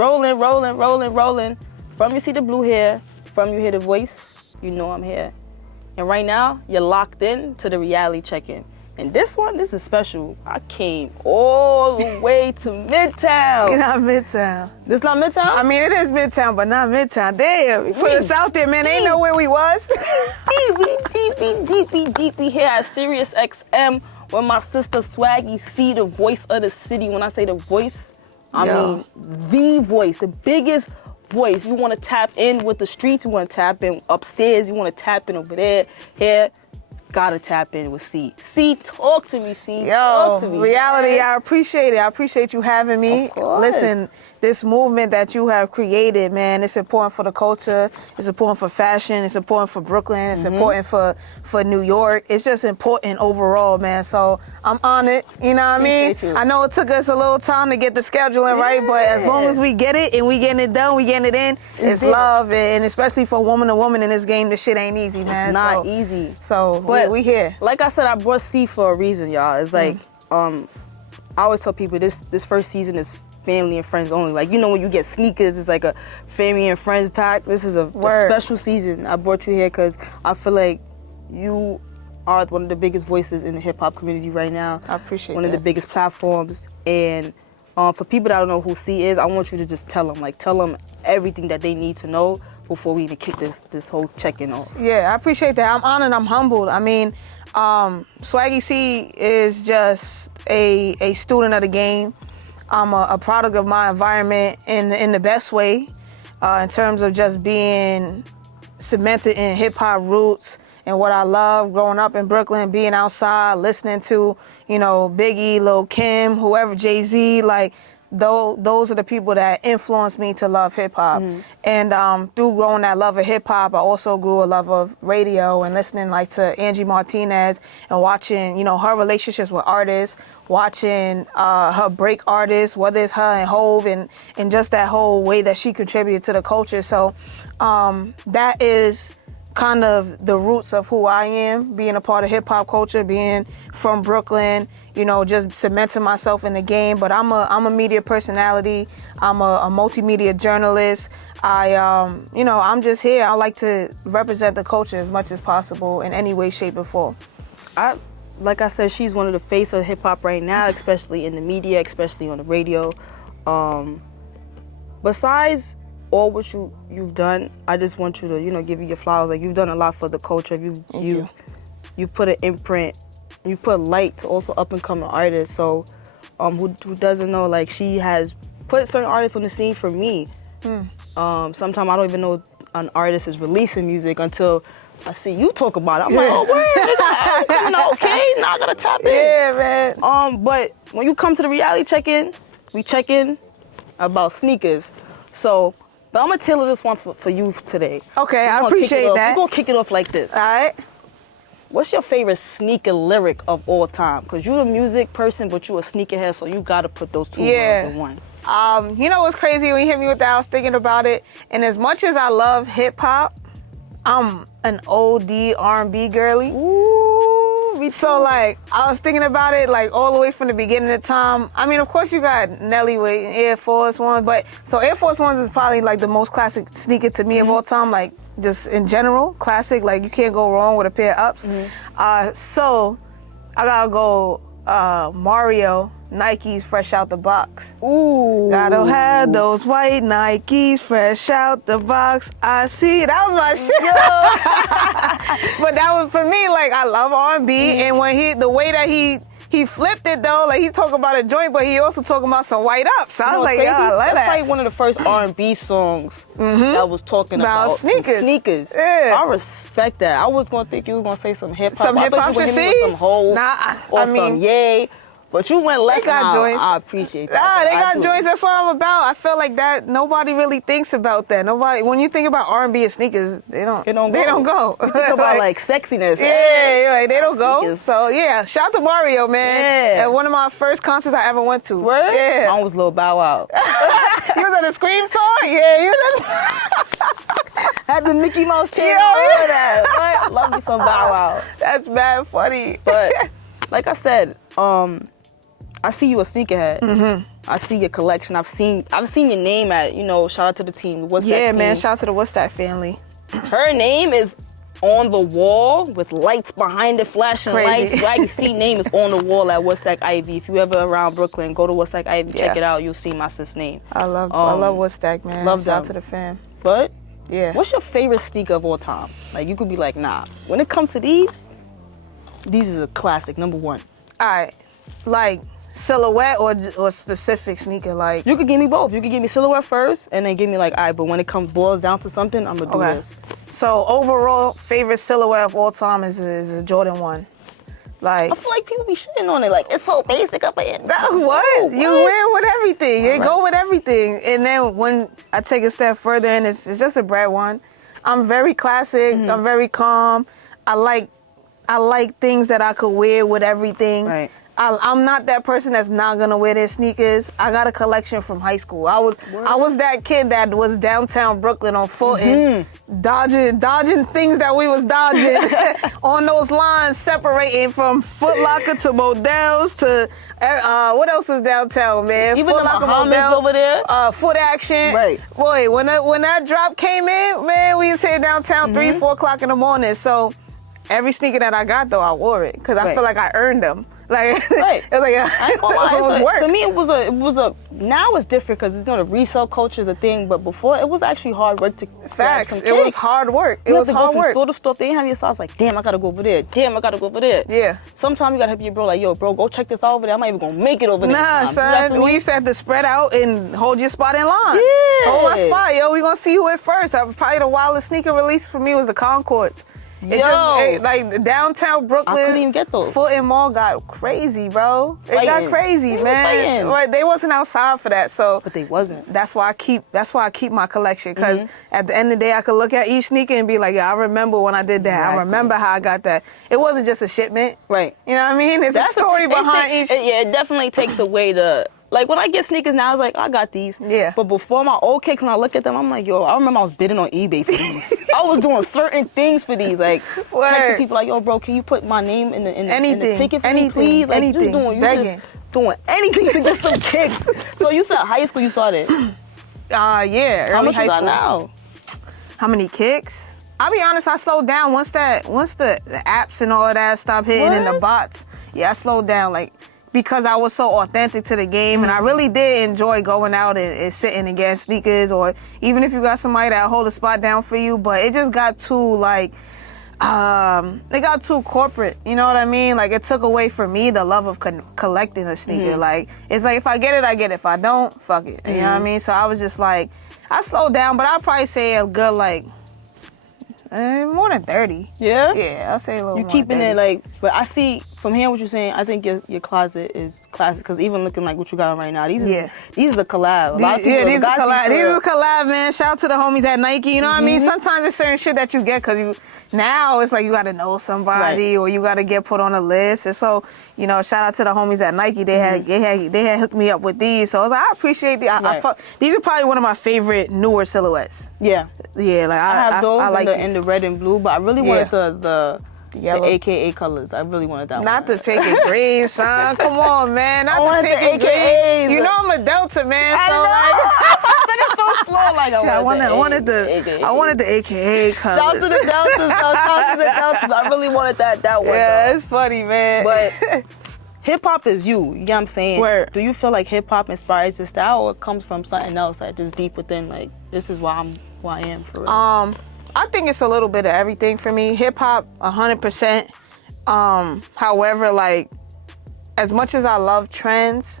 Rolling, rolling, rolling, rolling. From you see the blue hair, from you hear the voice, you know I'm here. And right now, you're locked in to the reality check-in. And this is special. I came all the way to Midtown. You're not Midtown. This not Midtown? I mean, it is Midtown, but not Midtown. Damn, you put us out there, man. They ain't know where we was. deepy here at Sirius XM with my sister Swaggy Sie, the voice of the city. When I say the voice, I mean the voice, the biggest voice. You want to tap in with the streets, you want to tap in upstairs, you want to tap in over there, here. Gotta tap in with Sie. Sie, talk to me, Sie. Talk to me. Reality, I appreciate it. I appreciate you having me. Of course. Listen, this movement that you have created, man, it's important for the culture. It's important for fashion. It's important for Brooklyn. It's important for New York. It's just important overall, man. So I'm on it. You know what I mean? Appreciate you. I know it took us a little time to get the scheduling right, but as long as we get it and we getting it done, we getting it in, it's love. And especially for woman to woman in this game, this shit ain't easy, man. It's not easy. So we here. Like I said, I brought Sie for a reason, y'all. It's like, I always tell people this first season is family and friends only. Like, you know, when you get sneakers, it's like a family and friends pack. This is a special season. I brought you here because I feel like you are one of the biggest voices in the hip hop community right now. I appreciate One of the biggest platforms. And for people that don't know who Sie is, I want you to just tell them everything that they need to know before we even kick this whole check-in off. Yeah, I appreciate that. I'm honored, I'm humbled. I mean, Swaggy Sie is just a student of the game. I'm a product of my environment in the best way, in terms of just being cemented in hip-hop roots and what I love growing up in Brooklyn, being outside, listening to, you know, Biggie, Lil Kim, whoever, Jay-Z, like, those are the people that influenced me to love hip-hop. And through growing that love of hip-hop, I also grew a love of radio and listening like to Angie Martinez and watching, you know, her relationships with artists, watching her break artists, whether it's her and Hove, and just that whole way that she contributed to the culture. So that is kind of the roots of who I am, being a part of hip-hop culture, being from Brooklyn, you know, just cementing myself in the game. But I'm a media personality. I'm a multimedia journalist. You know, I'm just here. I like to represent the culture as much as possible in any way, shape, or form. Like I said, she's one of the face of hip-hop right now, especially in the media, especially on the radio. Besides all what you've done, I just want you to, you know, give you your flowers. Like, you've done a lot for the culture. You've put an imprint. You've put light to also up-and-coming artists. So, who doesn't know, like, she has put certain artists on the scene for me. Sometimes I don't even know an artist is releasing music until I see you talk about it. I'm like, oh, wait, you know, okay, now I gotta tap in. Yeah, man. But when you come to the reality check-in, we check in about sneakers. So, but I'm gonna tailor this one for you today. Okay, I appreciate that. We're gonna kick it off like this. All right. What's your favorite sneaker lyric of all time? Because you're a music person, but you're a sneakerhead, so you gotta put those two words in one. You know what's crazy? When you hit me with that, I was thinking about it. And as much as I love hip hop, I'm an OD R&B girly. Ooh, me too. So like, I was thinking about it like all the way from the beginning of time. I mean, of course you got Nelly with Air Force Ones, but so Air Force Ones is probably like the most classic sneaker to me of all time. Like, just in general, classic. Like, you can't go wrong with a pair of ups. So I gotta go Mario, Nikes fresh out the box. Ooh. Gotta have those white Nikes fresh out the box. I see. That was my shit. But that was for me. Like, I love R&B, and when the way that he flipped it though, like, he talking about a joint, but he also talking about some white ups. So I was like, crazy? yeah, I like That's that. probably one of the first R&B songs that was talking about sneakers. Yeah. I respect that. I was gonna think you was gonna say some hip hop. Some hip hop, you you see? some Hove or some Ye. But you went left. They got joints. I appreciate that. They got joints. That's what I'm about. I feel like that nobody really thinks about that. Nobody, when you think about R&B and sneakers, they don't go. You think about like sexiness. Yeah, they don't go. Sneakers. So yeah, shout out to Mario, man. Yeah. At one of my first concerts I ever went to. Word? Yeah. Mine was Lil Bow Wow. You was at a Scream tour? Yeah, you was Had the Mickey Mouse chain Yo. all of that. What? Love me some Bow Wow. That's mad funny. But like I said, I see you a sneakerhead. I see your collection. I've seen your name at, shout out to the team. What's that Yeah, team? man. Shout out to the What's That family. Her name is on the wall with lights behind it, flashing lights. Crazy. Swaggy Sie name is on the wall at What's That Ivy. If you ever around Brooklyn, go to What's That Ivy, check it out. You'll see my sis name. I love What's That, man. Love Shout out them. to the fam. But Yeah. what's your favorite sneaker of all time? Like you could be like, nah. When it comes to these is a classic, number one. All right, like silhouette or specific sneaker, like. You could give me both. You could give me silhouette first, and then give me like, all right. But when it boils down to something, I'm gonna do this. So overall, favorite silhouette of all time is a Jordan 1. Like. I feel like people be shitting on it. Like it's so basic up in. What? You wear with everything. You go with everything. And then when I take a step further, and it's just a bread one. I'm very classic. I'm very calm. I like things that I could wear with everything. Right. I'm not that person that's not gonna wear their sneakers. I got a collection from high school. I was that kid that was downtown Brooklyn on foot and dodging things that we was dodging on those lines, separating from Foot Locker to Models to what else is downtown, man? Even Foot the Locker, Muhammad's Model, over there. Foot Action. Right. Boy, when that drop came in, man, we was here downtown 3, 4 o'clock in the morning. So every sneaker that I got though, I wore it because I feel like I earned them. Like, right. it was like I ain't gonna lie. it was work. To me, it was a. Now it's different because the resale culture is a thing. But before, it was actually hard work to grab Facts. some It was kicks. hard work. It You was had to hard go work. from store to store. If they didn't have your size, like, damn, I gotta go over there. Damn, I gotta go over there. Yeah. Sometimes you gotta help your bro, like, yo, bro, go check this out over there. I'm not even gonna make it over there. Nah, this time. Do that for son. We me? used to have to spread out and hold your spot in line. Yeah. Hold my spot, yo. We gonna see who it first. Probably the wildest sneaker release for me was the Concords. Like downtown Brooklyn. I couldn't even get those. Foot and Mall got crazy, bro. It got Fighting. crazy, They was man. fighting. But they wasn't outside for that, so. But they wasn't. That's why I keep my collection, because at the end of the day I could look at each sneaker and be like, yeah, I remember when I did that. Exactly. I remember how I got that. It wasn't just a shipment. Right. You know what I mean? It's a story behind each. It definitely takes away the. Like when I get sneakers now, it's like I got these. Yeah. But before my old kicks, when I look at them, I'm like, yo, I remember I was bidding on eBay for these. I was doing certain things for these, like texting people like, yo, bro, can you put my name in the ticket for me, please? Like you just doing anything to get some kicks. So you said high school, you saw that. Yeah. How Early much high you got school. now? How many kicks? I'll be honest, I slowed down once the apps and all of that stopped hitting and the What? bots. Yeah, I slowed down, like, because I was so authentic to the game, and I really did enjoy going out and sitting and getting sneakers, or even if you got somebody that hold a spot down for you. But it just got too like, it got too corporate. You know what I mean? Like it took away from me the love of collecting a sneaker. Like it's like if I get it, I get it. If I don't, fuck it. You know what I mean? So I was just like, I slowed down, but I'd probably say a good like. More than 30. Yeah? Yeah, I'll say a little You more keeping than it 30. like, but I see from hearing what you're saying, I think your closet is classic. Because even looking like what you got on right now, these is a collab. A lot of people these are got collab. these These for are collab, man. Shout out to the homies at Nike. You know what I mean? Sometimes there's certain shit that you get because now it's like you got to know somebody or you got to get put on a list. And so, you know, shout out to the homies at Nike. They had hooked me up with these. So I was like, I appreciate these are probably one of my favorite newer silhouettes. Yeah. Yeah, like I have those I like in the red and blue, but I really wanted the yellow, the AKA colors. I really wanted that not one. the pink and green, son. Come on, man. Not I wanted the pink the and AKAs. green. You know I'm a Delta, man. I So know. I said it so slow. Like I wanted the AKA colors. Shout out to the Deltas, though. Shout out to the Deltas. I really wanted that one. Yeah, though. it's funny, man. But hip hop is you. You get what I'm saying? Word. Do you feel like hip hop inspires your style, or it comes from something else, like just deep within? Like this is why I am for real. I think it's a little bit of everything for me. Hip hop, 100%. However, like, as much as I love trends,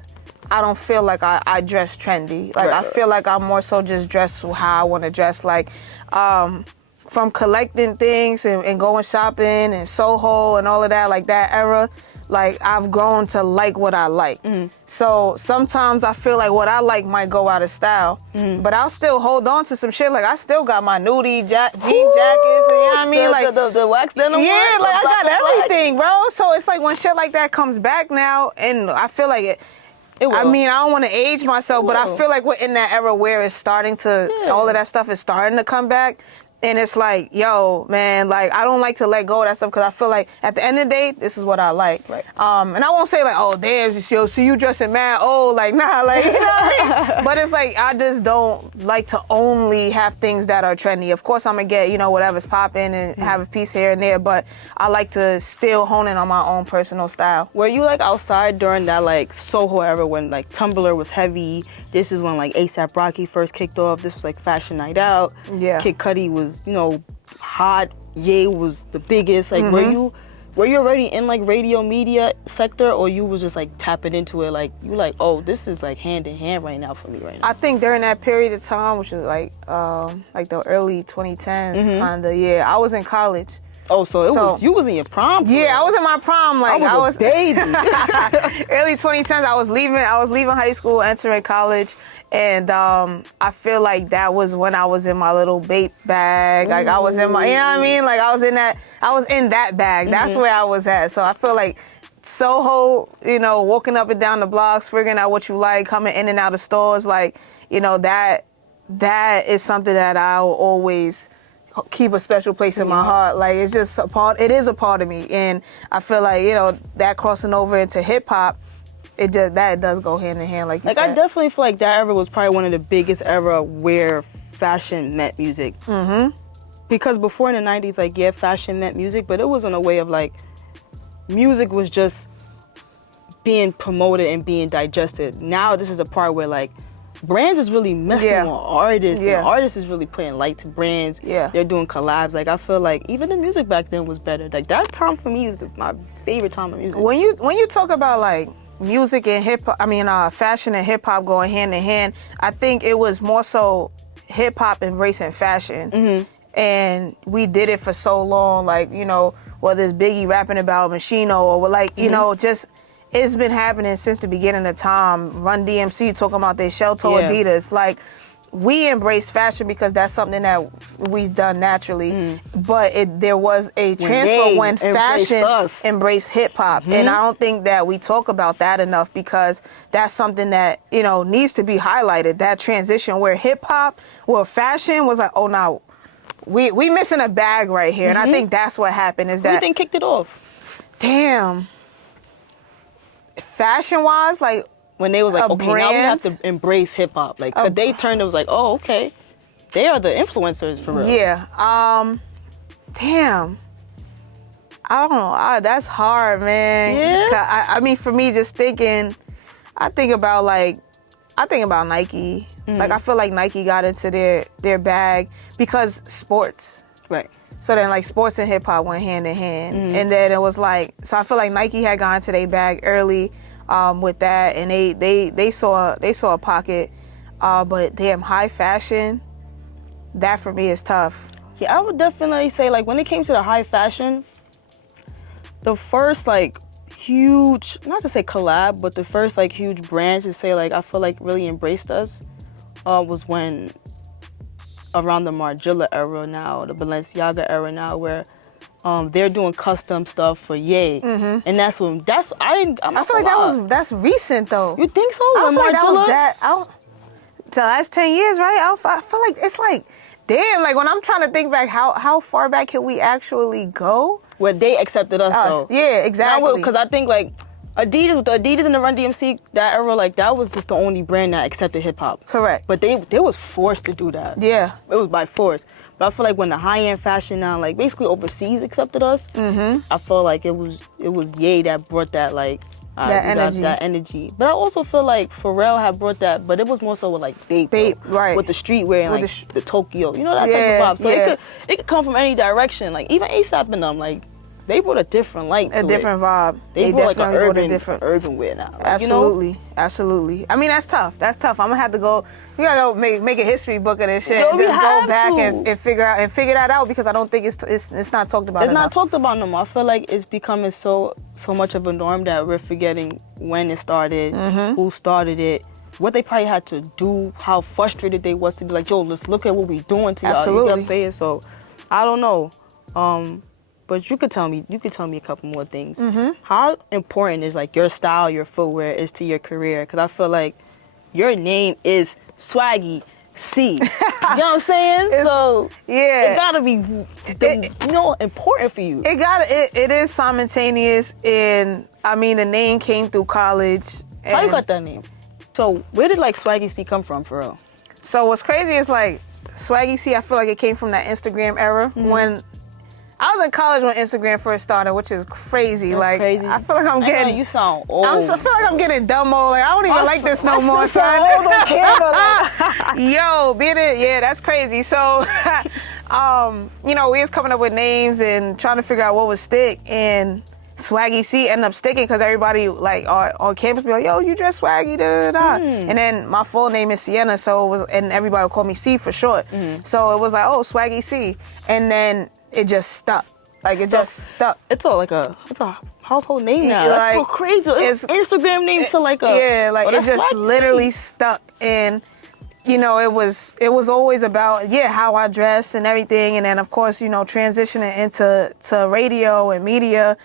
I don't feel like I dress trendy. Like, I feel like I'm more so just dress how I want to dress. Like, from collecting things and going shopping and Soho and all of that, like that era, like I've grown to like what I like. So sometimes I feel like what I like might go out of style, but I'll still hold on to some shit. Like I still got my nudie jean jackets, and you know what I mean? Like the wax denim. yeah, one, like I black got on black. everything, bro. So it's like when shit like that comes back now, and I feel like it will. I mean, I don't want to age myself, but I will. feel like we're in that era where it's starting to, all of that stuff is starting to come back. And it's like, yo, man, like, I don't like to let go of that stuff because I feel like at the end of the day, this is what I like. Right. And I won't say like, oh, damn, yo, see you dressing mad, oh, like, nah, like, you know what I mean? But it's like, I just don't like to only have things that are trendy. Of course, I'm gonna get, you know, whatever's popping and have a piece here and there, but I like to still hone in on my own personal style. Were you like outside during that like Soho era when like Tumblr was heavy? This is when like A$AP Rocky first kicked off. This was like Fashion Night Out. Yeah. Kid Cudi was, you know, hot. Ye was the biggest. Like, were you already in like radio media sector, or you was just like tapping into it? Like you like, oh, this is like hand in hand right now for me right now. I think during that period of time, which was like the early 2010s, kind of, yeah, I was in college. Oh, so you was in your prom? Yeah, I was in my prom. Like I was a baby. Early 2010s, I was leaving high school, entering college, and I feel like that was when I was in my little bape bag. Like I was in my, you know what I mean? Like I was in that bag. That's where I was at. So I feel like Soho, you know, walking up and down the blocks, figuring out what you like, coming in and out of stores, like, you know, that is something that I'll always keep a special place in my heart. Like it's just it is a part of me, and I feel like, you know, that crossing over into hip hop, that does go hand in hand, like you said. I definitely feel like that era was probably one of the biggest era where fashion met music. Because before in the 90s, like, yeah, fashion meant music, but it was in a way of like music was just being promoted and being digested. Now this is a part where like brands is really messing on artists. And artists is really putting light to brands. They're doing collabs. Like I feel like even the music back then was better. Like that time for me is my favorite time of music. When you talk about like music and hip hop, fashion and hip hop going hand in hand, I think it was more so hip hop embracing fashion. And we did it for so long, like, you know, whether it's Biggie rapping about Machino or like, you know, just it's been happening since the beginning of time. Run DMC talking about their shell toe Adidas. Like, we embraced fashion because that's something that we've done naturally. But there was a transfer when fashion embraced hip hop. And I don't think that we talk about that enough because that's something that, you know, needs to be highlighted. That transition where hip hop, where fashion was like, oh no, we missing a bag right here. And I think that's what happened is that. Who do you think kicked it off? Damn. Fashion-wise, like when they was like, okay, brand, now we have to embrace hip hop. Like, cause they turned, it was like, oh, okay, they are the influencers for real. Yeah. Damn. I don't know. That's hard, man. Yeah. I mean, for me, just thinking, I think about Nike. Like, I feel like Nike got into their bag because sports. Right. So then, like, sports and hip hop went hand in hand, and then it was like, so I feel like Nike had gone to their bag early, with that, and they saw a pocket, but damn, high fashion, that for me is tough. Yeah, I would definitely say like when it came to the high fashion, the first like huge, not to say collab, but the first like huge brand to say like I feel like really embraced us, was when. Around the Margiela era now, the Balenciaga era now, where they're doing custom stuff for Ye, and I feel like that's recent though. You think so? I feel like that was the last 10 years, right? I feel like it's like, damn, like when I'm trying to think back, how far back can we actually go? Where they accepted us though. Yeah, exactly. Because I think like Adidas, with the Adidas and the Run DMC, that era, like that was just the only brand that accepted hip hop. Correct. But they was forced to do that. Yeah. It was by force. But I feel like when the high end fashion now, like basically overseas accepted us, I feel like it was Ye that brought that like that energy. But I also feel like Pharrell had brought that, but it was more so with like Bape, right? With the streetwear and like the Tokyo, you know, that type of vibe. So it could come from any direction. Like even A$AP and them, like. They brought a different light to it. A different vibe. They brought like an urban wear now. Like, absolutely, you know? Absolutely. I mean, that's tough. I'm gonna have to go. We gotta go make a history book of this shit. Yo, and just go back and figure that out because I don't think it's not talked about. It's not talked about no more. I feel like it's becoming so much of a norm that we're forgetting when it started, who started it, what they probably had to do, how frustrated they was to be like, yo, let's look at what we doing to y'all. Absolutely. You know what I'm saying? So, I don't know. But you could tell me a couple more things. How important is like your style, your footwear is to your career? Because I feel like your name is Swaggy Sie. what I'm saying? So yeah, it gotta be, important for you. It is simultaneous, and I mean the name came through college. How you got that name? So where did like Swaggy Sie come from for real? So what's crazy is like Swaggy Sie, I feel like it came from that Instagram era when I was in college when Instagram first started, which is crazy. That's like crazy. I feel like I'm getting. You sound old. I feel like I'm getting dumb old. Like I don't even like this no more, son. Old on camera, like. Yo, that's crazy. So, we was coming up with names and trying to figure out what would stick, and Swaggy Sie ended up sticking because everybody like on campus be like, yo, you dress swaggy, da da da. And then my full name is Sienna, so it was, and everybody would call me C for short. So it was like, oh, Swaggy Sie, and then it just stuck. Like it just stuck. It's a household name now. That's so crazy. It's Instagram name to like a it just literally stuck. And it was always about how I dress and everything, and then of course transitioning into radio and media,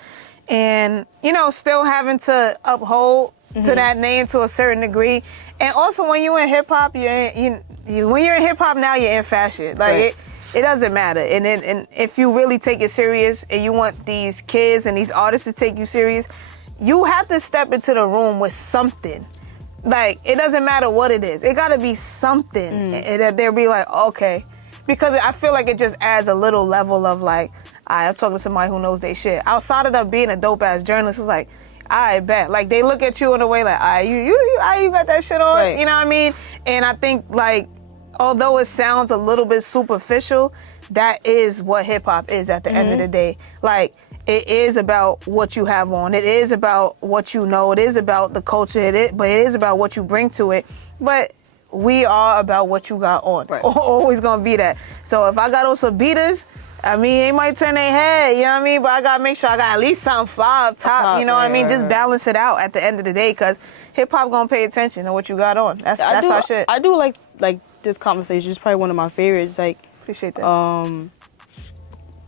and still having to uphold to that name to a certain degree. And also when you're in hip hop, when you're in hip hop now, you're in fashion. Like it doesn't matter. And if you really take it serious and you want these kids and these artists to take you serious, you have to step into the room with something. Like, it doesn't matter what it is. It gotta be something that they'll be like, okay. Because I feel like it just adds a little level of like, I'm talking to somebody who knows their shit. Outside of them being a dope ass journalist, it's like, I bet. Like, they look at you in a way like, you got that shit on? Right. You know what I mean? And I think like, although it sounds a little bit superficial, that is what hip hop is at the end of the day. Like, it is about what you have on. It is about what you know. It is about the culture. But it is about what you bring to it. But we are about what you got on. Right. Always gonna be that. So if I got on some beaters, I mean, they might turn their head, you know what I mean? But I gotta make sure I got at least something fly up top, you know what I mean? Just balance it out at the end of the day, because hip hop gonna pay attention to what you got on. That's our shit. I do like this conversation. It's probably one of my favorites. Like, appreciate that.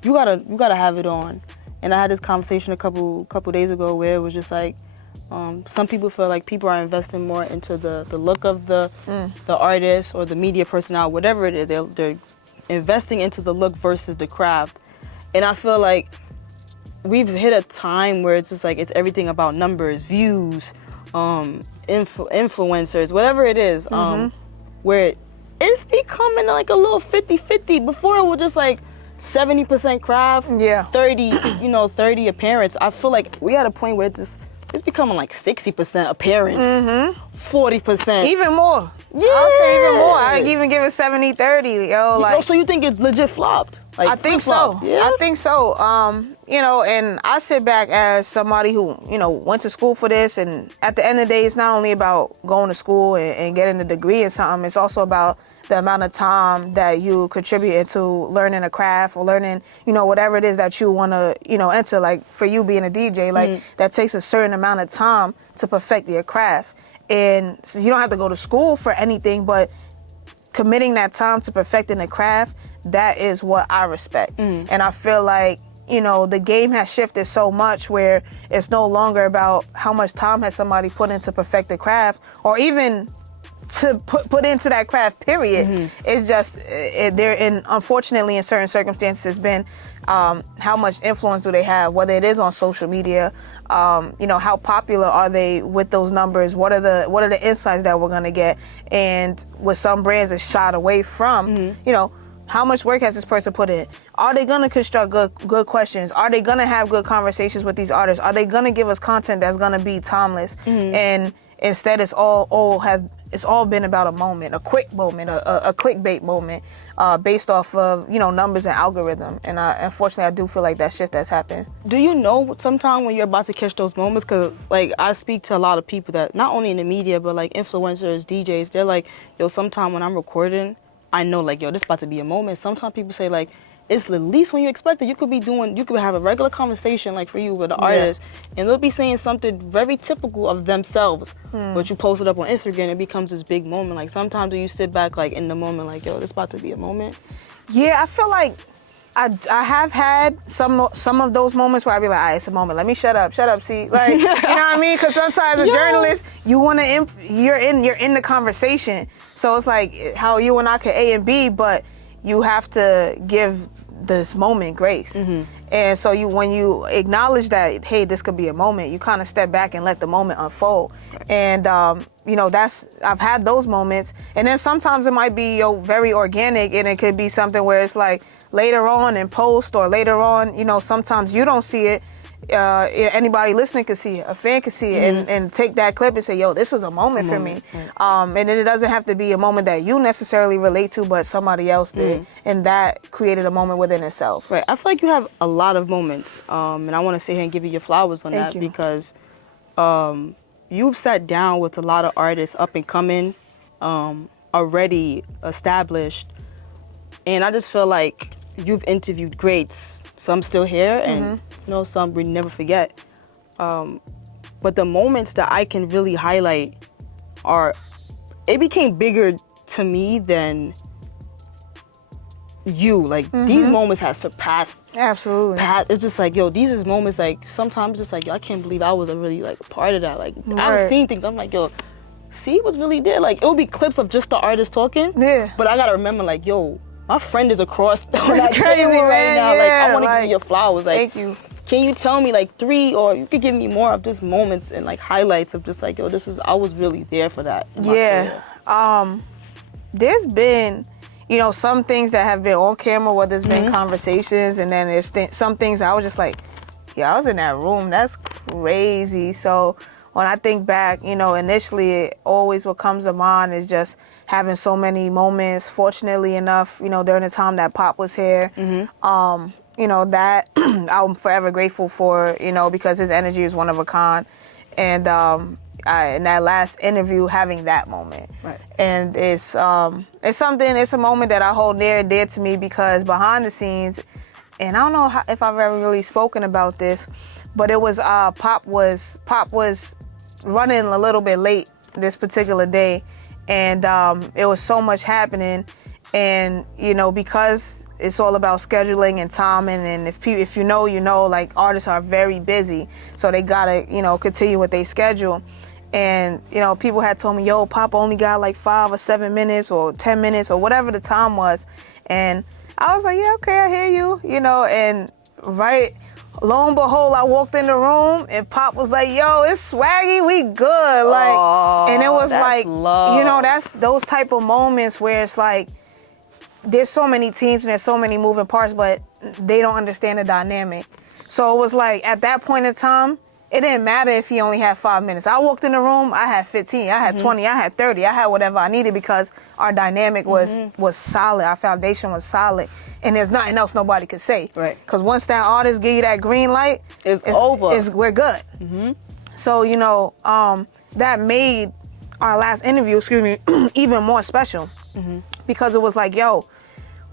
You gotta have it on. And I had this conversation a couple days ago where it was just like, some people feel like people are investing more into the look of the artist or the media personnel, whatever it is. They're investing into the look versus the craft. And I feel like we've hit a time where it's just like it's everything about numbers, views, influencers, whatever it is, where it's becoming like a little 50-50. Before it was just like 70% craft, 30 appearance. I feel like we at a point where it's becoming like 60% appearance, 40%. Even more. Yeah. I'll say even more. I even give it 70-30, yo. Like, so you think it's legit flopped? Like, I think so. Yeah? I think so. And I sit back as somebody who, went to school for this, and at the end of the day, it's not only about going to school and getting a degree or something, it's also about the amount of time that you contribute into learning a craft or learning, whatever it is that you want to, enter. Like, for you being a DJ, like, that takes a certain amount of time to perfect your craft. And so you don't have to go to school for anything, but committing that time to perfecting the craft, that is what I respect. And I feel like, the game has shifted so much where it's no longer about how much time has somebody put into perfect the craft, or even to put into that craft, period. It's just, unfortunately, in certain circumstances, it's been how much influence do they have, whether it is on social media, how popular are they with those numbers, what are the insights that we're gonna get. And with some brands, it's shied away from, how much work has this person put in? Are they gonna construct good questions? Are they gonna have good conversations with these artists? Are they gonna give us content that's gonna be timeless? And instead, it's all been about a moment, a quick moment, a clickbait moment, based off of numbers and algorithm. And unfortunately, I do feel like that shift has happened. Do you know sometime when you're about to catch those moments? Because like I speak to a lot of people that not only in the media but like influencers, DJs. They're like, yo, sometime when I'm recording, I know like, yo, this about to be a moment. Sometimes people say like, it's the least when you expect it. You could have a regular conversation like for you with the artist, and they'll be saying something very typical of themselves, but you post it up on Instagram, it becomes this big moment. Like sometimes do you sit back like in the moment like, yo, this about to be a moment? Yeah, I feel like I have had some of those moments where I be like, all right, it's a moment. Let me shut up, see, like, you know what I mean? Because sometimes as a journalist, you're in the conversation. So it's like how you and I could A and B, but you have to give this moment grace. And so when you acknowledge that, hey, this could be a moment, you kind of step back and let the moment unfold. And I've had those moments. And then sometimes it might be very organic, and it could be something where it's like later on in post or later on, sometimes you don't see it. Anybody listening could see it, a fan could see it, and take that clip and say, yo, this was a moment for me. And then it doesn't have to be a moment that you necessarily relate to, but somebody else did, and that created a moment within itself. Right. I feel like you have a lot of moments, and I want to sit here and give you your flowers on Thank that you. because you've sat down with a lot of artists up and coming, already established, and I just feel like you've interviewed greats. Some still here, and some we never forget. But the moments that I can really highlight it became bigger to me than you. Like these moments have surpassed. Absolutely. It's just like, yo, these is moments like sometimes just like, yo, I can't believe I was a really like a part of that. Like I've seen things. I'm like, yo, see what's really there. Like it'll be clips of just the artist talking. Yeah. But I gotta remember, like, yo, my friend is across that crazy, table right man. now. Yeah, Like I want to give you your flowers. Like, thank you. Can you tell me like 3, or you could give me more of just moments and like highlights of just like, yo, I was really there for that. in my career. There's been, some things that have been on camera where there's been conversations, and then there's some things I was just like, yeah, I was in that room. That's crazy. So when I think back, initially always what comes to mind is just having so many moments. Fortunately enough, during the time that Pop was here, that I'm forever grateful for, because his energy is one of a kind. And in that last interview, having that moment. Right. And it's a moment that I hold near and dear to me, because behind the scenes, and I don't know if I've ever really spoken about this, but it was Pop was running a little bit late this particular day, and it was so much happening, and because it's all about scheduling and timing, and if you know, like artists are very busy, so they gotta continue with their schedule. And people had told me, yo, Pop only got like 5 or 7 minutes or 10 minutes or whatever the time was, and I was like, yeah, okay, I hear you, and right, lo and behold, I walked in the room and Pop was like, yo, it's Swaggy, we good. Like, and it was like, love. that's those type of moments where it's like, there's so many teams and there's so many moving parts, but they don't understand the dynamic. So it was like, at that point in time, it didn't matter if he only had 5 minutes. I walked in the room, I had 15, I had 20, I had 30, I had whatever I needed, because our dynamic was solid, our foundation was solid, and there's nothing else nobody could say. Right. Because once that artist give you that green light, it's over. We're good. So, that made our last interview, even more special, because it was like, yo,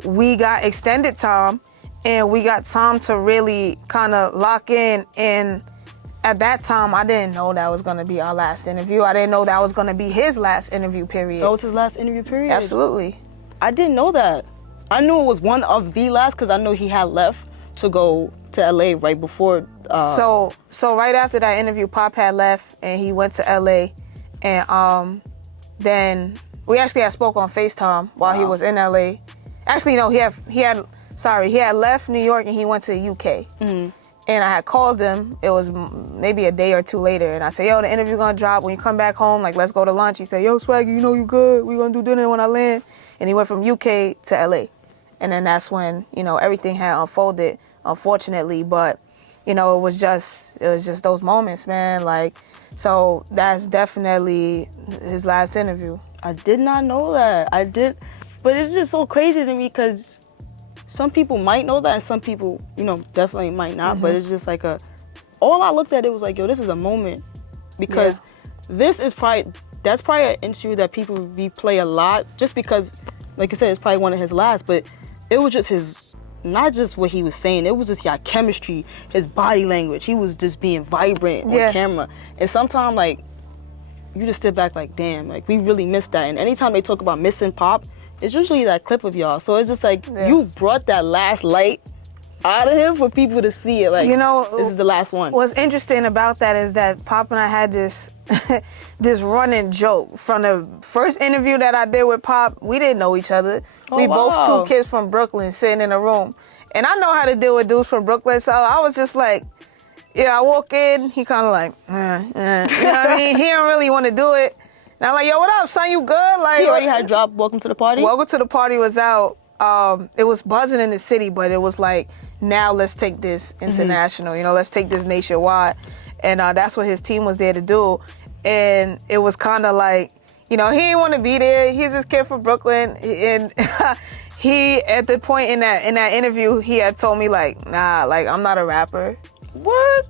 we got extended time, and we got time to really kind of lock in. And at that time, I didn't know that was going to be our last interview. I didn't know that was going to be his last interview period. That was his last interview period? Absolutely. I didn't know that. I knew it was one of the last, because I know he had left to go to LA right before. So right after that interview, Pop had left and he went to LA, and then we actually had spoke on FaceTime while he was in LA. Actually, no, he had left New York and he went to the UK. And I had called him, it was maybe a day or two later, and I said, yo, the interview gonna drop. When you come back home, like, let's go to lunch. He said, yo, Swaggy, you good? We gonna do dinner when I land. And he went from UK to LA. And then that's when, everything had unfolded, unfortunately. But, it was just those moments, man. Like, so that's definitely his last interview. I did not know that. But it's just so crazy to me, because some people might know that and some people, definitely might not. But it's just like all I looked at, it was like, yo, this is a moment, because that's probably an interview that people replay a lot, just because, like you said, it's probably one of his last, but it was just not just what he was saying, it was just your chemistry, his body language. He was just being vibrant on camera. And sometimes, like, you just sit back like, damn, like, we really missed that. And anytime they talk about missing Pop, it's usually that clip of y'all. So it's just like, you brought that last light out of him for people to see it. Like, You know, this is the last one. What's interesting about that is that Pop and I had this this running joke from the first interview that I did with Pop. We didn't know each other. Oh, we wow. both 2 kids from Brooklyn sitting in a room. And I know how to deal with dudes from Brooklyn, so I was just like, I walk in, he kind of like, you know what I mean? He don't really want to do it. And I'm like, yo, what up, son? You good? Like, He already had dropped Welcome to the Party? Welcome to the Party was out. It was buzzing in the city, but it was like, now let's take this international. Let's take this nationwide. And that's what his team was there to do. And it was kind of like, he didn't want to be there. He's this kid from Brooklyn. And he, at the point in that interview, he had told me like, nah, like, I'm not a rapper. What?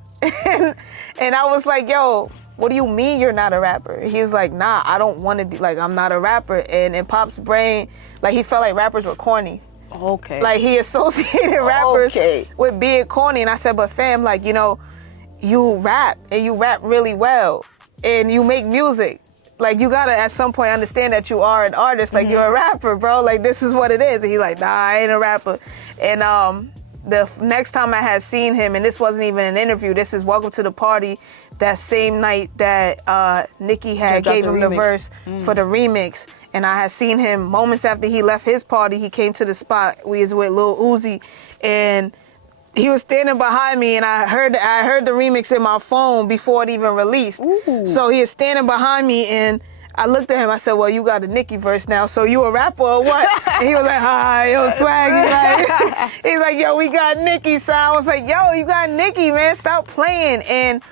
and I was like, yo, what do you mean you're not a rapper? He was like, nah, I don't want to be, like, I'm not a rapper. And in Pop's brain, like, he felt like rappers were corny. Okay. Like, he associated rappers with being corny. And I said, but fam, like, you rap, and you rap really well, and you make music. Like, you gotta at some point understand that you are an artist. Like, you're a rapper, bro. Like, this is what it is. And he's like, nah, I ain't a rapper. And the next time I had seen him, and this wasn't even an interview, this is Welcome to the Party, that same night that Nicki had gave him the verse for the remix. And I had seen him moments after he left his party. He came to the spot. We was with Lil Uzi, and he was standing behind me, and I heard the remix in my phone before it even released. Ooh. So he was standing behind me, and I looked at him. I said, well, you got a Nicki verse now, so you a rapper or what? And he was like, hi, yo, Swaggy. Like, he's like, yo, we got Nicki. So I was like, yo, you got Nicki, man. Stop playing. And,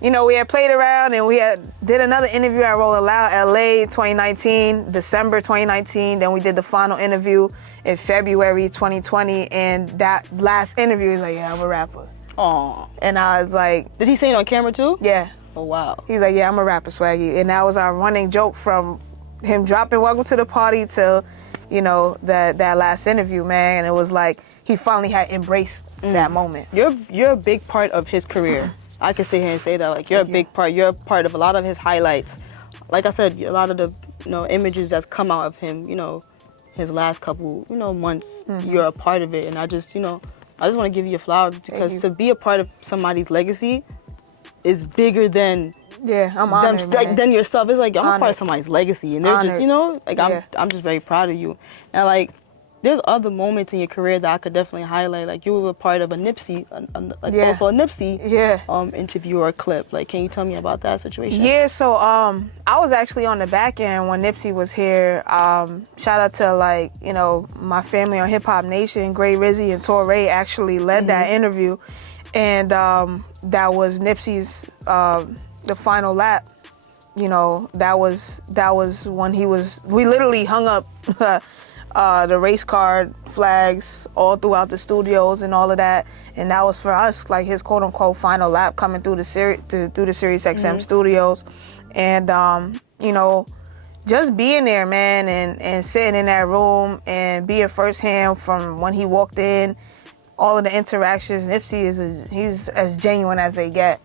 we had played around, and we did another interview at Rolling Loud, LA 2019, December 2019. Then we did the final interview in February 2020. And that last interview, he's like, yeah, I'm a rapper. Aw. And I was like, Did he say it on camera too? yeah. Oh, wow. He's like, yeah, I'm a rapper, Swaggy. And that was our running joke from him dropping Welcome to the Party till, that last interview, man. And it was like, he finally had embraced that moment. You're a big part of his career. I can sit here and say that. Like, you're a big part. You're a part of a lot of his highlights. Like I said, a lot of the, images that's come out of him, his last couple, months, you're a part of it. And I just want to give you a flower, because to be a part of somebody's legacy is bigger than I'm honored, than yourself. It's like, I'm a part Honored. of somebody's legacy, and they're Honored. just, I'm just very proud of you. And like, there's other moments in your career that I could definitely highlight. Like, you were a part of a Nipsey, also a Nipsey interview or clip. Like, can you tell me about that situation? Yeah, so I was actually on the back end when Nipsey was here. Shout out to my family on Hip Hop Nation. Gray Rizzy and Torre actually led that interview. And that was Nipsey's the final lap. That was when we literally hung up the race card flags all throughout the studios and all of that. And that was for us, like, his quote unquote final lap coming through the Sirius XM studios. And just being there, man, and sitting in that room and being firsthand from when he walked in, all of the interactions. Nipsey he's as genuine as they get.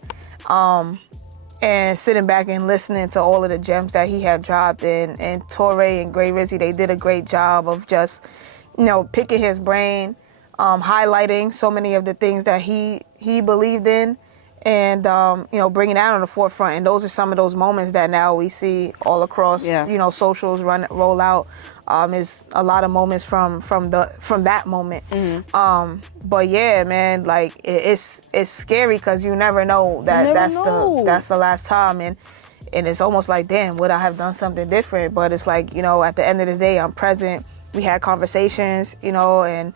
And sitting back and listening to all of the gems that he had dropped, and Torre and Gray Rizzy, they did a great job of just, picking his brain, highlighting so many of the things that he believed in, and bringing that on the forefront. And those are some of those moments that now we see all across, socials roll out. Is a lot of moments from that moment. But yeah, man, like, it's scary, because you never know that's the last time, and it's almost like, damn, would I have done something different? But it's like, at the end of the day, I'm present. We had conversations, and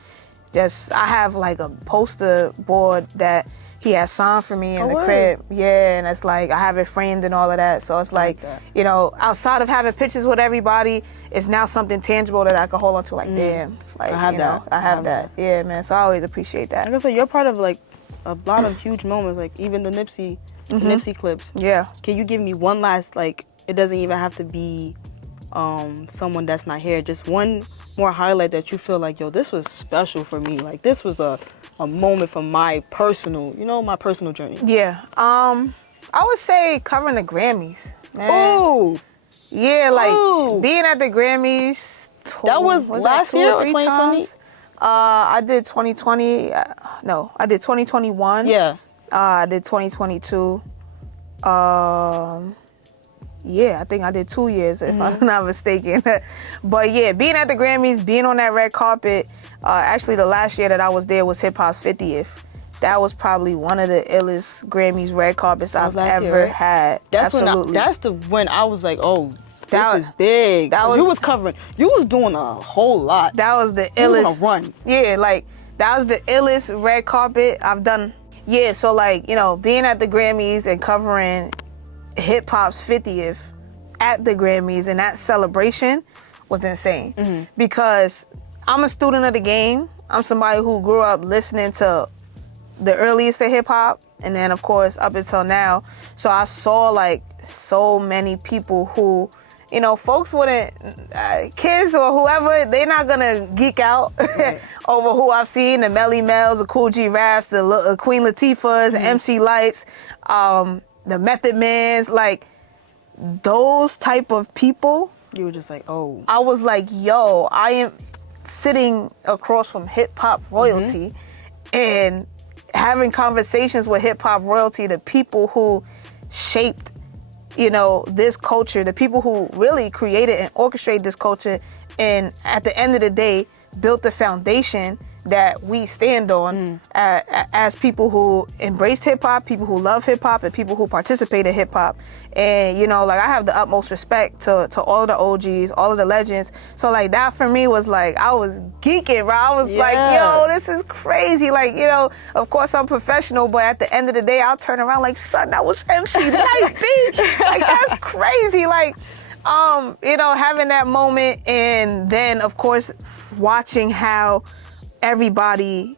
just, I have like a poster board that he has signed for me in the crib. Yeah, and it's like, I have it framed and all of that. So it's like, outside of having pictures with everybody, it's now something tangible that I can hold on to. Like, damn, like, I have that. Yeah, man. So I always appreciate that. Like I said, you're part of like a lot of huge moments, like even the Nipsey clips. Yeah. Can you give me one last, like, it doesn't even have to be someone that's not here, just one more highlight that you feel like, yo, this was special for me. Like, this was a moment from my personal, my personal journey. Yeah. I would say covering the Grammys, man. Ooh. Yeah, like, being at the Grammys. That was last year or 2020? I did 2020. No, I did 2021. Yeah. I did 2022. Yeah, I think I did 2 years if I'm not mistaken. But yeah, being at the Grammys, being on that red carpet. Actually, the last year that I was there was hip hop's 50th. That was probably one of the illest Grammys red carpets I've ever had. That's Absolutely. when I was like, oh, That this is big. that was- You was covering. You was doing a whole lot. That was the You was illest. on a run. Yeah, like that was the illest red carpet I've done. Yeah, so like, you know, being at the Grammys and covering hip hop's 50th at the Grammys and that celebration was insane. Because I'm a student of the game. I'm somebody who grew up listening to the earliest of hip hop and then of course up until now. So I saw like so many people who, you know, folks wouldn't, kids or whoever, they're not gonna geek out over who I've seen, the Melly Mel's, the Cool G Raps, the Queen Latifahs, the MC Lights, the Method Mans, like those type of people. You were just like, oh. I was like, yo, I am sitting across from hip hop royalty and having conversations with hip hop royalty, the people who shaped, you know, this culture, the people who really created and orchestrated this culture, and at the end of the day, built the foundation that we stand on as people who embraced hip hop, people who love hip hop, and people who participate in hip hop. And you know, like I have the utmost respect to all of the OGs, all of the legends. So like that for me was like, I was geeking, bro. I was like, yo, this is crazy. Like, you know, of course I'm professional, but at the end of the day, I'll turn around like, son, that was MC Light, B. Like that's crazy. Like, you know, having that moment, and then of course watching how everybody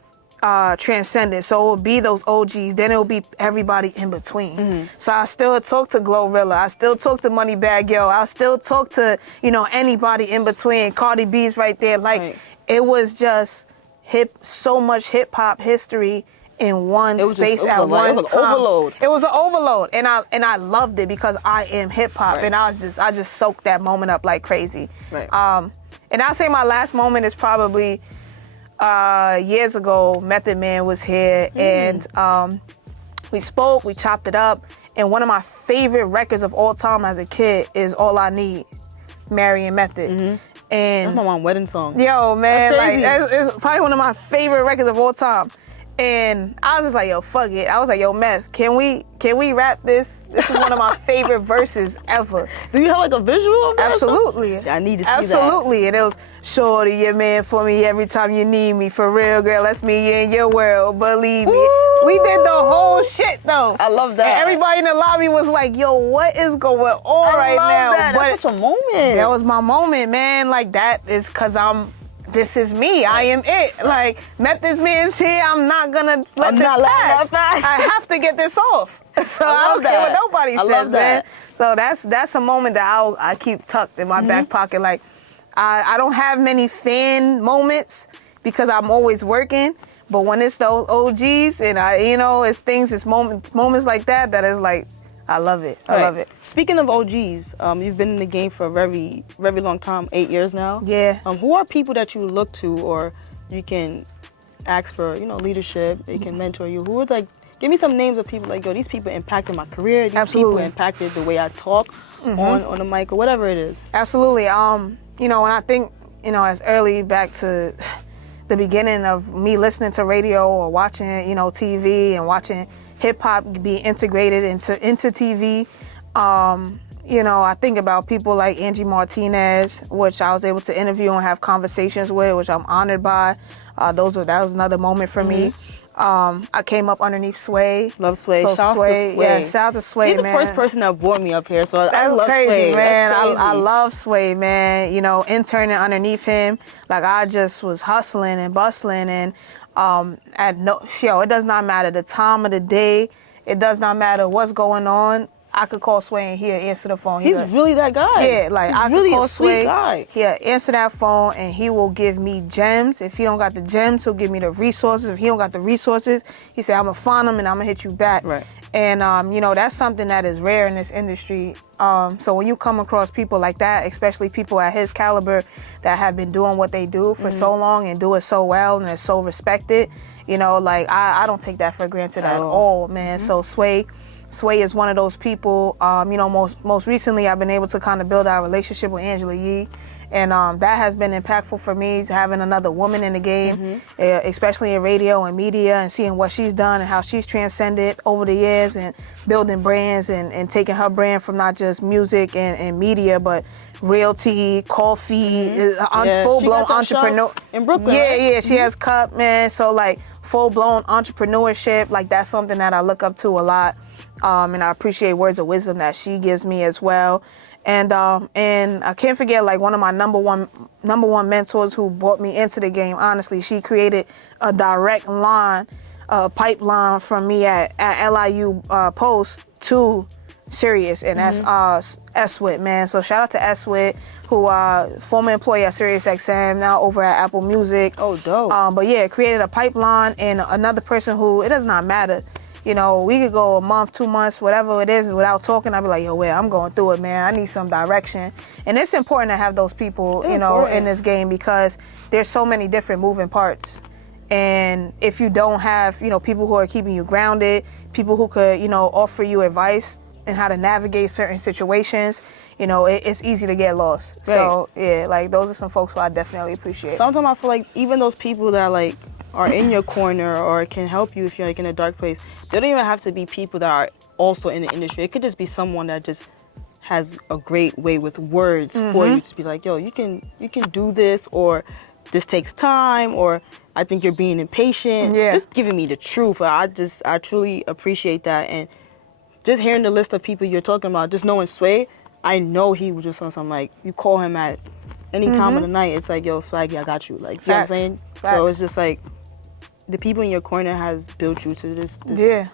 transcended. So it would be those OGs, then it would be everybody in between. So I still talk to Glorilla, I still talk to Moneybagg Yo, I still talk to, you know, anybody in between. Cardi B's right there. Like it was just so much hip hop history in one space at one time. It was an overload. It was an overload, and I loved it because I am hip hop, and I just soaked that moment up like crazy. And I'll say my last moment is probably years ago. Method Man was here, and we spoke, we chopped it up, and one of my favorite records of all time as a kid is All I Need, Marion Method. And that's my mom's wedding song. Yo, man, like it's probably one of my favorite records of all time. And I was just like, yo, fuck it. I was like, yo, Meth, can we rap this? This is one of my favorite verses ever. Do you have like a visual of that? Absolutely. I need to see Absolutely. And it was, shorty, your man for me every time you need me. For real, girl, that's me in your world. Believe me. Ooh. We did the whole shit, though. I love that. And everybody in the lobby was like, yo, what is going on right now? That. That's such a moment. That was my moment, man. Like, that is because this is me. I am it. Like, Method's man's here. I'm not gonna let this pass. I have to get this off. So I don't care what nobody says, man. So that's a moment that I keep tucked in my back pocket. Like, I don't have many fan moments because I'm always working. But when it's those OGs and it's moments like that is like, I love it. I love it. Speaking of OGs, you've been in the game for a very, very long time, 8 years now. Yeah. Who are people that you look to, or you can ask for, leadership? They can mentor you. Who would give me some names of people like, yo, these people impacted my career. These people impacted the way I talk on the mic or whatever it is. Absolutely. When I think, as early back to the beginning of me listening to radio or watching, TV and watching hip hop be integrated into TV. I think about people like Angie Martinez, which I was able to interview and have conversations with, which I'm honored by. That was another moment for me. I came up underneath Sway. Love Sway. So shout out to Sway. Yeah, shout out to Sway, He's man. the first person that brought me up here, so That's I love crazy, Sway. Man. That's crazy. I love Sway, man. Interning underneath him, like I just was hustling and bustling, and it does not matter the time of the day. It does not matter what's going on. I could call Sway and he'll answer the phone. He's really that guy. Yeah, like he's I really could call a sweet Sway. guy. He'll answer that phone and he will give me gems. If he don't got the gems, he'll give me the resources. If he don't got the resources, he said, I'm gonna find them and I'm gonna hit you back. Right. And you know, that's something that is rare in this industry. So when you come across people like that, especially people at his caliber that have been doing what they do for so long and do it so well and are so respected, you know, like I don't take that for granted at all, man. So Sway is one of those people. You know, most recently I've been able to kind of build our relationship with Angela Yee. And that has been impactful for me, having another woman in the game, especially in radio and media, and seeing what she's done and how she's transcended over the years and building brands and taking her brand from not just music and media, but realty, coffee, full-blown entrepreneur. In Brooklyn, yeah, right? yeah, she has Cup, man. So like full-blown entrepreneurship, like that's something that I look up to a lot. And I appreciate words of wisdom that she gives me as well. And I can't forget like one of my number one mentors who brought me into the game. Honestly, she created a direct pipeline from me at LIU Post to Sirius, and that's Eswit, man. So shout out to Eswit, who former employee at Sirius XM, now over at Apple Music. Oh, dope. But yeah, created a pipeline, and another person who, it does not matter. You know, we could go a month, 2 months, whatever it is, without talking. I'd be like, yo, well, I'm going through it, man. I need some direction. And it's important to have those people, you know, in this game, because there's so many different moving parts. And if you don't have, you know, people who are keeping you grounded, people who could, you know, offer you advice and how to navigate certain situations, you know, it's easy to get lost. Right. So, yeah, like, those are some folks who I definitely appreciate. Sometimes I feel like even those people that, like, are in your corner or can help you if you're like in a dark place, they don't even have to be people that are also in the industry. It could just be someone that just has a great way with words for you to be like, yo, you can do this, or this takes time, or I think you're being impatient. Yeah. Just giving me the truth. I truly appreciate that. And just hearing the list of people you're talking about, just knowing Sway, I know he was just on something like, you call him at any time of the night, it's like, yo, Swaggy, I got you. Like, you know what I'm saying? Facts. So it's just like, the people in your corner has built you to this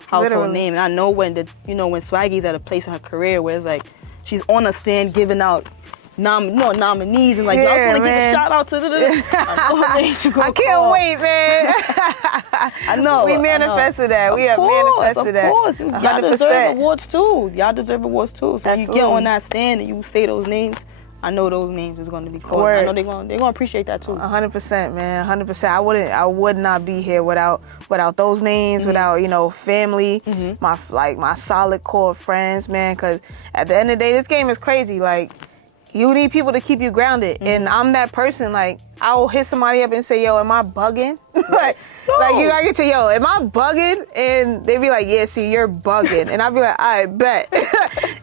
household literally. name. And I know when Swaggy's at a place in her career where it's like, she's on a stand giving out nominees and like, y'all just want to give a shout out to I know her name should go I can't wait, man. I know. We manifested that. We have manifested that. Of course. Y'all deserve awards too. Y'all deserve awards too. So when you get on that stand and you say those names, I know those names is going to be called. I know they're going to appreciate that too. 100%, man. 100%. I would not be here without those names, without, you know, family, my solid core friends, man. Because at the end of the day, this game is crazy. Like, you need people to keep you grounded, and I'm that person. Like, I'll hit somebody up and say, "Yo, am I bugging?" like you gotta get to, "Yo, am I bugging?" And they be like, "Yeah, see, you're bugging," and I'll be like, "I bet."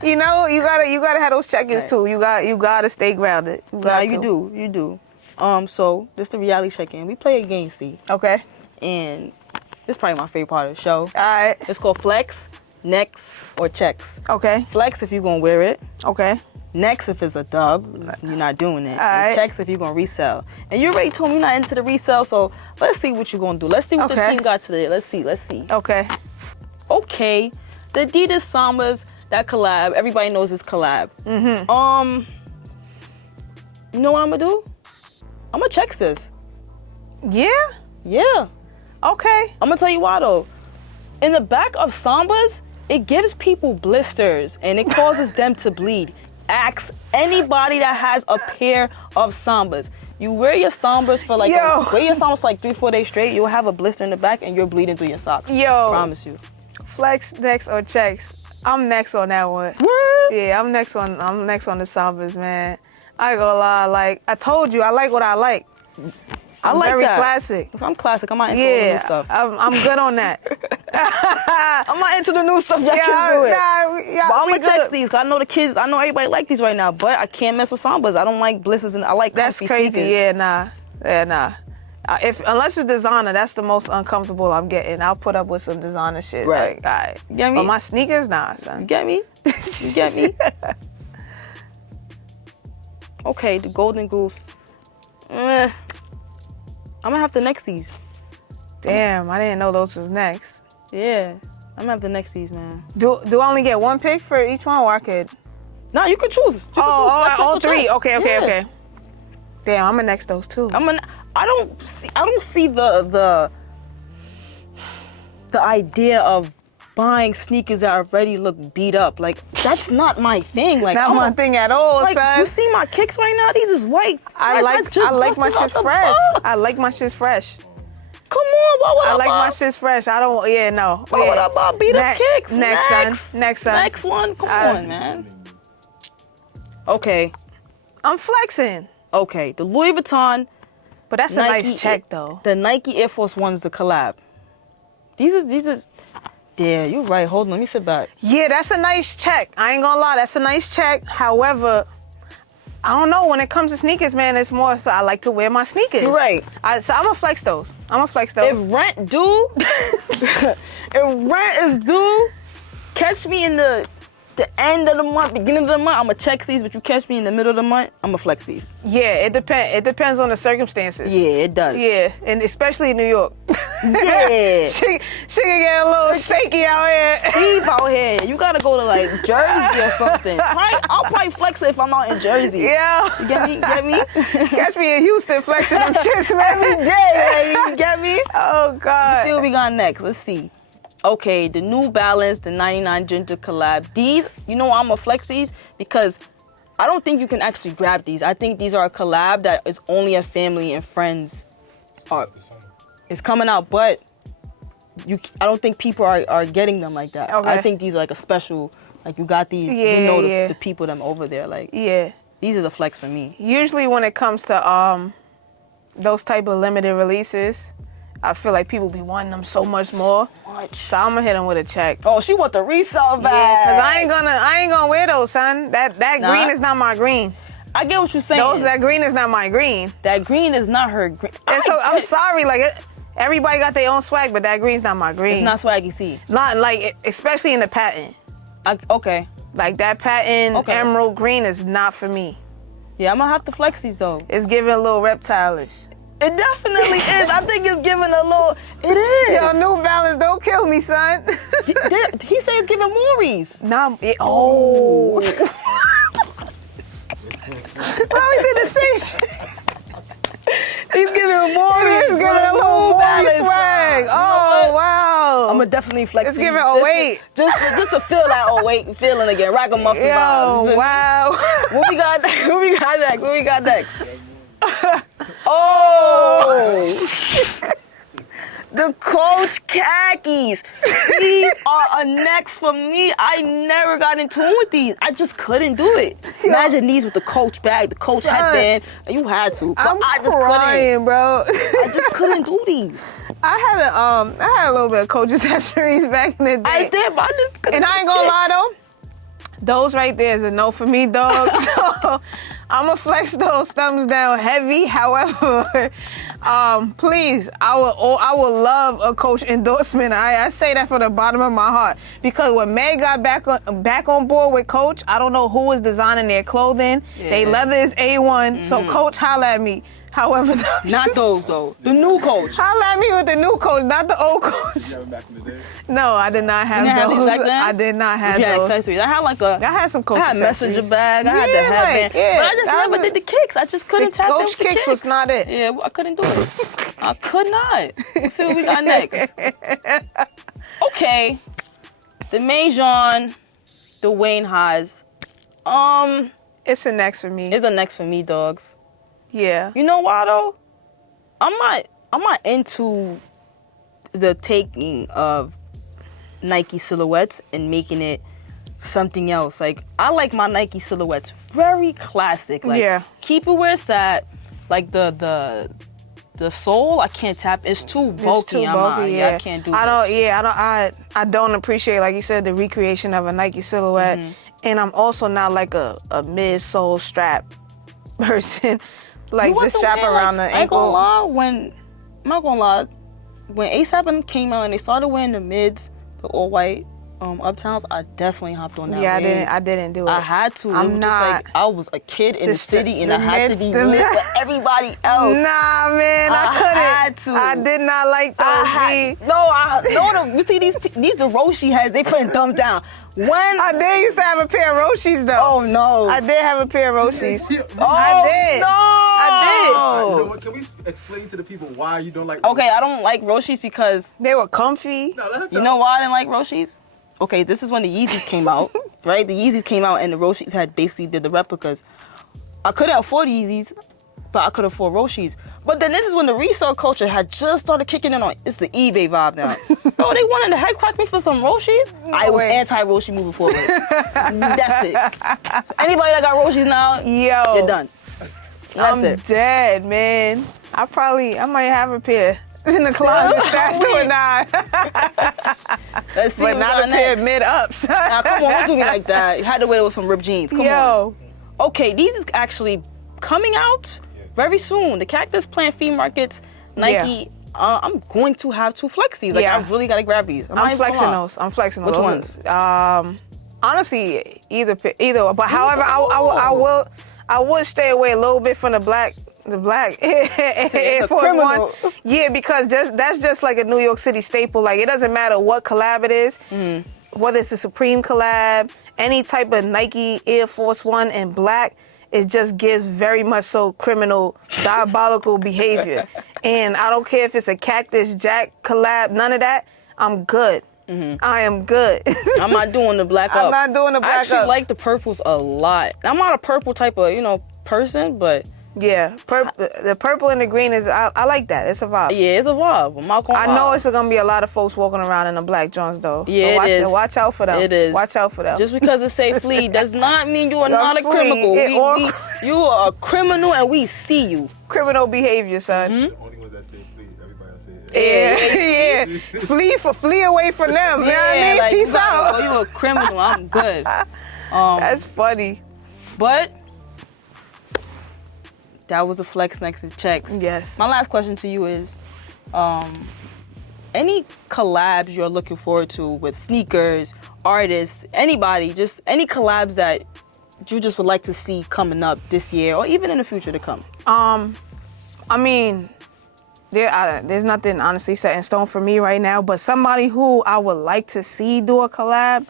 You know, you gotta have those check-ins too. You gotta stay grounded. You do. So this the reality check-in. We play a game, C. Okay. And this is probably my favorite part of the show. All right. It's called Flex, Next, or Checks. Okay. Flex if you're gonna wear it. Okay. Next if it's a dub, you're not doing it. All right. Checks if you're gonna resell. And you already told me you're not into the resell, so let's see what you're gonna do. Let's see what the team got today. Let's see. Okay. Okay. The Adidas Sambas, that collab, everybody knows it's collab. You know what I'm gonna do? I'm gonna check this. Yeah? Yeah. Okay. I'm gonna tell you why though. In the back of Sambas, it gives people blisters and it causes them to bleed. Ask anybody that has a pair of Sambas. You wear your Sambas for like wear your Sambas for like 3-4 days straight, you'll have a blister in the back and you're bleeding through your socks. Yo. Promise you. Flex, next, or checks. I'm next on that one. What? Yeah, I'm next on the Sambas, man. I ain't gonna lie, like I told you, I like what I like. I'm like very that. classic. If I'm classic, I'm not into all the new stuff. I'm good on that. I'm not into the new stuff. Y'all can do it. But I'm gonna check these, 'cause I know the kids, I know everybody like these right now, but I can't mess with Sambas. I don't like blisters, and I like That's comfy crazy. sneakers. Yeah, nah. Unless it's designer, that's the most uncomfortable I'm getting. I'll put up with some designer shit. Right. Like, all right. You get me? But my sneakers, nah, son. You get me? You get me? Okay, the Golden Goose. I'm gonna have to next these. Damn, I didn't know those was next. Yeah. I'm gonna have the Nexties, man. Do I only get one pick for each one, or I could? No, you can choose. You can choose. Like, all what's the three. choice? Okay. Yeah. Okay. Damn, I'm gonna next those too. I don't see the idea of buying sneakers that already look beat up. Like, that's not my thing. Like, Not my thing at all, like, son. you see my kicks right now? These is white. I like my shit fresh. I like my shit fresh. Come on, what would I like my shit fresh. I don't. Yeah, no. What would I buy? Beat up kicks. Next, son. Next one. Come on, man. Okay. I'm flexing. Okay. The Louis Vuitton. But that's a Nike nice check, though. The Nike Air Force Ones, the collab. These are. Yeah, you're right. Hold on, let me sit back. Yeah, that's a nice check. I ain't gonna lie, that's a nice check. However, I don't know. When it comes to sneakers, man, it's more so I like to wear my sneakers. You're right. So I'm gonna flex those. If rent due, if rent is due, catch me in the end of the month, beginning of the month. I'ma check these, but you catch me in the middle of the month, I'ma flex these. Yeah, it depends. It depends on the circumstances. Yeah, it does. Yeah, and especially in New York. Yeah. she can get a little shaky out here. Steve out here. You gotta go to like Jersey or something. Right? I'll probably flex it if I'm out in Jersey. Yeah. You get me? Get me? Catch me in Houston flexing them shits, man. Every day, man. You get me? Oh, God. Let's see what we got next. Let's see. Okay, the New Balance, the 99 Ginger collab. These, you know why I'm gonna flex these? Because I don't think you can actually grab these. I think these are a collab that is only a family and friends it's coming out, but I don't think people are getting them like that. Okay. I think these are like a special, like you got these, Yeah, you know yeah. the people them over there. Like, Yeah. these are the flex for me. Usually when it comes to those type of limited releases, I feel like people be wanting them so much more. So I'm gonna hit them with a check. Oh, she want the resale bag. Yeah, cause I ain't gonna wear those, son. That green is not my green. I get what you're saying. That green is not my green. That green is not her green. And so I'm sorry, like everybody got their own swag, but that green's not my green. It's not Swaggy Sie. Not like, especially in the patent. Okay. Like that patent emerald green is not for me. Yeah, I'm gonna have to flex these though. It's giving a little reptile-ish. It definitely is. I think it's giving a little. It is. Yo, New Balance, don't kill me, son. He said it's giving Maurice. Nah, oh. Now we did the same shit. He's giving Maurice. He's giving a little Maurice swag. Oh, wow. I'm gonna definitely flex. It's giving 08. Just to feel that 08 feeling again. Ragamuffin vibes. Yo, wow. What we got next? What we got next? Oh! The Coach khakis. These are a next for me. I never got in tune with these. I just couldn't do it. Imagine these with the Coach bag, the Coach headband. You had to, but I just couldn't. Bro. I just couldn't do these. I had a little bit of Coach accessories back in the day. I did, but I just couldn't. And I ain't gonna lie though, those right there is a no for me, dog. So, I'ma flex those thumbs down heavy. However, please, I would love a Coach endorsement. I say that from the bottom of my heart, because when May got back on board with Coach, I don't know who was designing their clothing. Yeah. They leather is A1, so Coach, holla at me. However, not those though. The new Coach. Holla at me with the new Coach, not the old Coach. You back in the day? No, I did not have those. those. Back then? I did not have those. Accessories. I had like a. I had some Coach I had accessories. messenger bag. I had the headband. But I just never did the kicks. I just couldn't tap Coach the kicks was not it. Yeah, I couldn't do it. I could not. Let's see what we got next. Okay, the Maison, the Wayne Highs. It's a next for me. It's a next for me, dogs. Yeah. You know why though? I'm not into the taking of Nike silhouettes and making it something else. Like, I like my Nike silhouettes very classic. Like, keep it where it's at. Like the sole, I can't tap. It's too bulky. I can't do. I don't appreciate, like you said, the recreation of a Nike silhouette. And I'm also not like a midsole strap person. Like the strap around the ankle. I'm not gonna lie, when ASAP came out and they started wearing the mids, the all white, Uptowns, I definitely hopped on that. Yeah, I didn't do it. I had to. I'm it was not. Just like I was a kid in the city, and the I had to be midst- lit with everybody else. Nah, man, I couldn't. had to. I did not like those. You see these the Roshi heads, they couldn't dumb down. I did used to have a pair of Roshis though. Oh no. I did have a pair of Roshis. Oh, I did. No. I You know what? Can we explain to the people why you don't like? Okay, I don't like Roshis because did. They were comfy. No, let her you know why I didn't like Roshis? Okay, this is when the Yeezys came out, right? The Yeezys came out and the Roshis had basically did the replicas. I couldn't afford Yeezys, but I could afford Roshis. But then this is when the resale culture had just started kicking in on. It's the eBay vibe now. Bro, they wanted to head crack me for some Roshis. I was anti-Roshi moving forward. That's it. Anybody that got Roshis now, you're done. I'm dead, man. I might have a pair in the closet stashed or not. Let's see but not a pair next. mid-ups. Now, come on, don't do me like that. You had to wear it with some ripped jeans. Come on. Okay, these is actually coming out very soon. The Cactus Plant Flea Markets, Nike. I'm going to have 2 flexies. Like I really gotta grab these. I'm flexing those. Which ones? Honestly, either. But however, I would stay away a little bit from the black Air Force One. Yeah, because that's just like a New York City staple. Like it doesn't matter what collab it is, whether it's the Supreme collab, any type of Nike Air Force One in black. It just gives very much so criminal, diabolical behavior. And I don't care if it's a Cactus Jack collab, none of that. I'm good. I am good. I'm not doing the black up. I'm not doing the black up. I actually like the purples a lot. I'm not a purple type of, person, but yeah, the purple and the green is, I like that. It's a vibe. Yeah, it's a vibe. I'm not gonna lie. I know it's gonna be a lot of folks walking around in the black joints though. Yeah, so it is. Watch out for them. It is. Watch out for them. Just because it say flea does not mean you are not a criminal. You are a criminal and we see you. Criminal behavior, son. The only ones that say flee, everybody else say Yeah. Flee away from them. You know what I mean? Like, Peace out. Oh, you a criminal. I'm good. That's funny. But that was a flex next to checks. Yes. My last question to you is, any collabs you're looking forward to with sneakers, artists, anybody, just any collabs that you just would like to see coming up this year or even in the future to come? I mean, there's nothing honestly set in stone for me right now, but somebody who I would like to see do a collab,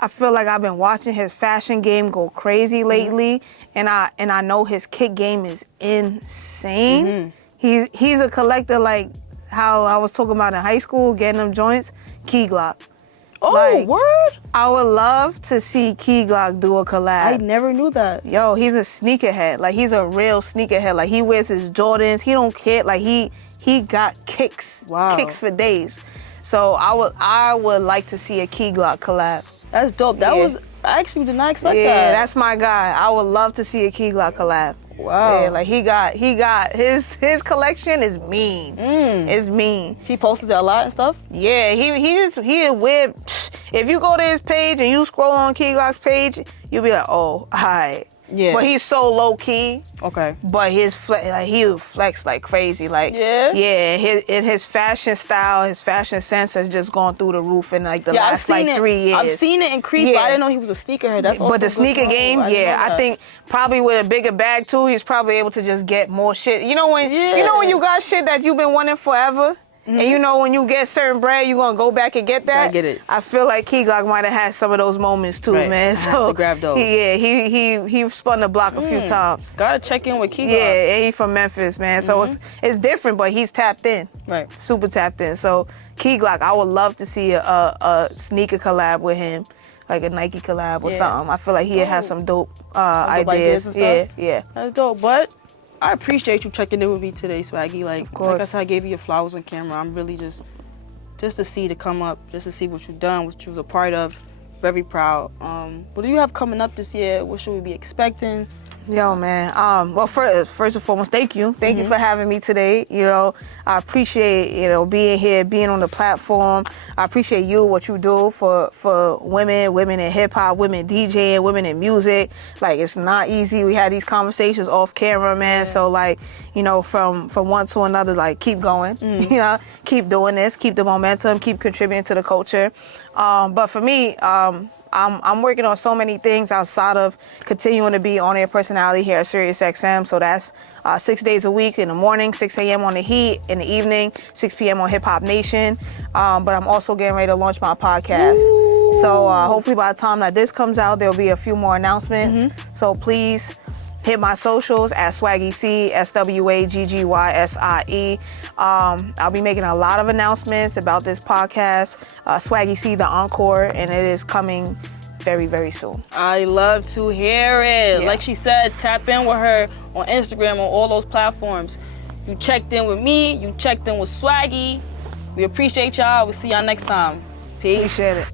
I feel like I've been watching his fashion game go crazy lately, and I know his kick game is insane. He's a collector like how I was talking about in high school, getting them joints. Key Glock. Oh, Like, word? I would love to see Key Glock do a collab. I never knew that. Yo, he's a sneakerhead. Like he's a real sneakerhead. Like he wears his Jordans. He don't care. Like he got kicks. Wow. Kicks for days. So I would like to see a Key Glock collab. That's dope. That was, I actually did not expect that. Yeah, that's my guy. I would love to see a Key Glock collab. Wow. Yeah, like he got his collection is mean. It's mean. He posts it a lot and stuff? Yeah, he weird. If you go to his page and you scroll on Key Glock's page, you'll be like, oh, alright. Yeah. But he's so low key. Okay. But he would flex like crazy. Like yeah, his fashion style, his fashion sense has just gone through the roof in like the last like 3 years. I've seen it increase, but I didn't know he was a sneakerhead. That's also but the good sneaker to know. game, I think probably with a bigger bag too, he's probably able to just get more shit. You know when you got shit that you've been wanting forever. And you know when you get certain bread, you're gonna go back and get that. I get it. I feel like Key Glock might have had some of those moments too, man. I have to grab those. He spun the block a few times. Gotta check in with Key Glock. Yeah, and he's from Memphis, man. So it's different, but he's tapped in. Right. Super tapped in. So Key Glock, I would love to see a sneaker collab with him, like a Nike collab or something. I feel like he'd have some dope ideas. and stuff? Yeah. That's dope. But I appreciate you checking in with me today, Swaggy. Like I said, I gave you your flowers on camera. I'm really just to see to come up, just to see what you've done, what you was a part of. Very proud. What do you have coming up this year? What should we be expecting? Yo, man. Well, first and foremost, thank you. Thank you for having me today. You know, I appreciate, being here, being on the platform. I appreciate you, what you do for women in hip hop, women DJing, women in music. Like, it's not easy. We had these conversations off camera, man. So, like, from one to another, like, keep going. Keep doing this, keep the momentum, keep contributing to the culture. But for me, I'm working on so many things outside of continuing to be on-air personality here at SiriusXM. So that's 6 days a week, in the morning, 6 a.m. on The Heat, in the evening, 6 p.m. on Hip Hop Nation. But I'm also getting ready to launch my podcast. Ooh. So hopefully by the time that this comes out, there'll be a few more announcements. So please hit my socials at Swaggy Sie, SWAGGYSIE. I'll be making a lot of announcements about this podcast, Swaggy Sie, the Encore, and it is coming very, very soon. I love to hear it. Yeah. Like she said, tap in with her on Instagram, on all those platforms. You checked in with me, you checked in with Swaggy. We appreciate y'all. We'll see y'all next time. Peace. Appreciate it.